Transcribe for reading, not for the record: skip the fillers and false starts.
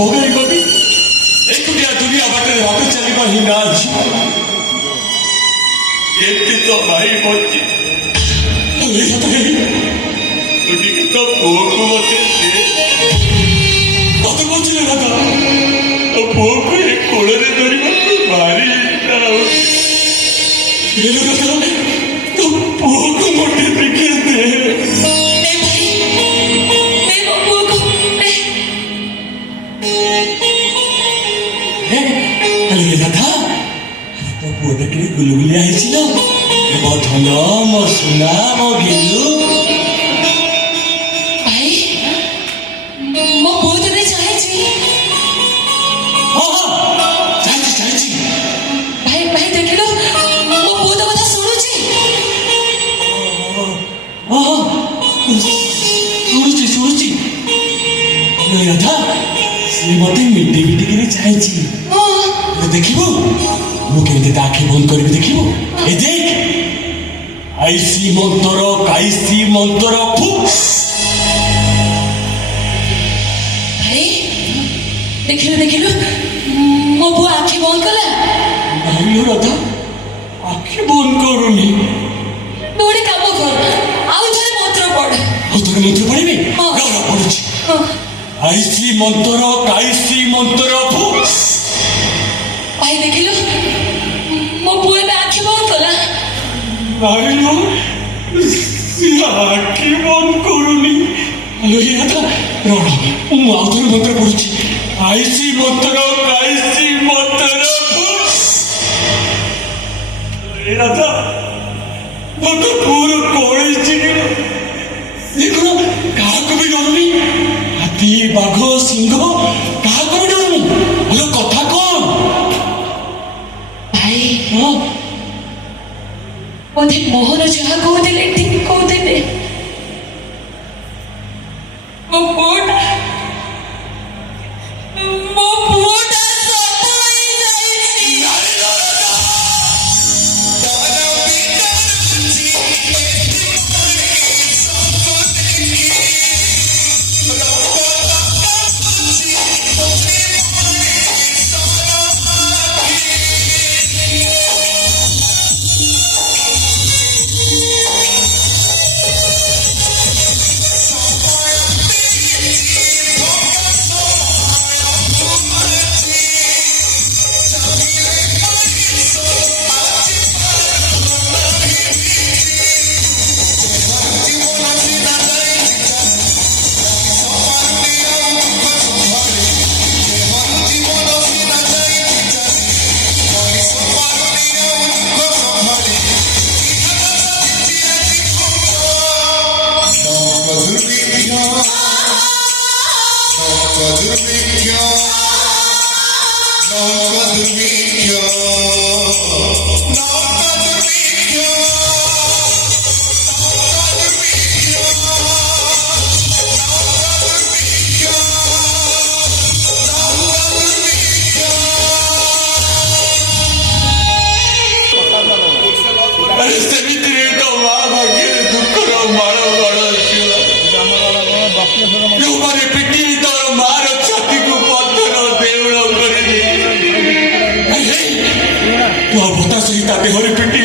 ଭୋଗରେ କବି ଏକୁଟିଆ ଦୁନିଆ ବାଟରେ ହାତ ଚାଲିବା ହିଁ ନା ଅଛି। କେମିତି ତ ଭାଇ ବଞ୍ଚି ଟିକେ ତ ପୁଅକୁ ମତେ ମତେ ବଞ୍ଚିଲେ କଥା ପୁଅକୁ ଏ କୋଳରେ ଧରିବାକୁ ଭାରି ପୁଅକୁ ମୋଟେ ଦେଖେ ଦେ ପୁଅଟା ଟିକେ ଗୁଲଗୁଲିଆ ହେଇছিল ମୋ ଧନ ମୋ ସୁନା ମୋ ଗେଲୁ ଭାଇ ମୋ ପୁଅ ତତେ ଚାହିଁଛି। ଚାହିଁଛି ଭାଇ ଭାଇ ଦେଖିଲ ମୋ ପୁଅ ତ କଥା ଶୁଣୁଛି। ଶୁଣୁଛି ରାଧା ସେ ମତେ ମିଟି ମିଟିକିରି ଚାହିଁଛି। ଦେଖିବୁ ମୁଁ କେମିତି ତା ଆଖି ବନ୍ଦ କରିବି ଦେଖିବୁ ଏ ଦେଖ ଆଇସି ମନ୍ତର କାଇସି ମନ୍ତର ଭାଇ ଦେଖିଲୁ ମୋ ପୁଅ ଆଖି ବନ୍ଦ କଲା। ନାଇଁ ରାଧା ଆଖି ବନ୍ଦ କରୁନି। ତୁ ଗୋଟେ କାମ କର ଆଉ ଥରେ ମନ୍ତ୍ର ପଢ। ଆଉ ଥରେ ମନ୍ତ୍ର ପଢିବି ପଢୁଛି ଆଇସି ମନ୍ତର କାଇସି ମନ୍ତର ଭାଇ ଦେଖିଲୁ ମୋ ପୁଅ ଏବେ ଆଖି ବନ୍ଦ କଲା। ନାଇଁ ଆଖି ବନ୍ଦ କରୁନି। ରାଧା ରହ ମୁଁ ଆଉ ଥରେ ମନ୍ତ୍ର ପଢୁଛି ଆଇସି ମନ୍ତର କାଇସି ମନ୍ତର ରାଧା ମତେ ପୁଅର କଣ ହେଇଛି ସେ କଣ କାହାକୁ ବି ଡରୁନି ହାତୀ ବାଘ ସିଂହ କାହାକୁ ବି ଡରୁନି ଭଲ କଥା କଣ ଭାଇ ବୋଧେ ମୋହନ ଯାହା କହୁଥିଲେ ଠିକ କହୁଥିଲେ। ମୋ ପୁଅଟା ସଫଳ ହେଇଯାଇଛି। ସେମିତିରେ ତ ମା ଭାଗ୍ୟରେ ଦୁଃଖର ମାଳ ଗଡ଼ାଉଥିଲା ଯୋଉମାନେ ପିଟି ତୋର ମାର ଛାତିକୁ ପଥର ଦେଉଳ କରିଦେଇଥିଲେ ତୁ ଅବତା ସହି ତା ଦେହରେ ପିଟି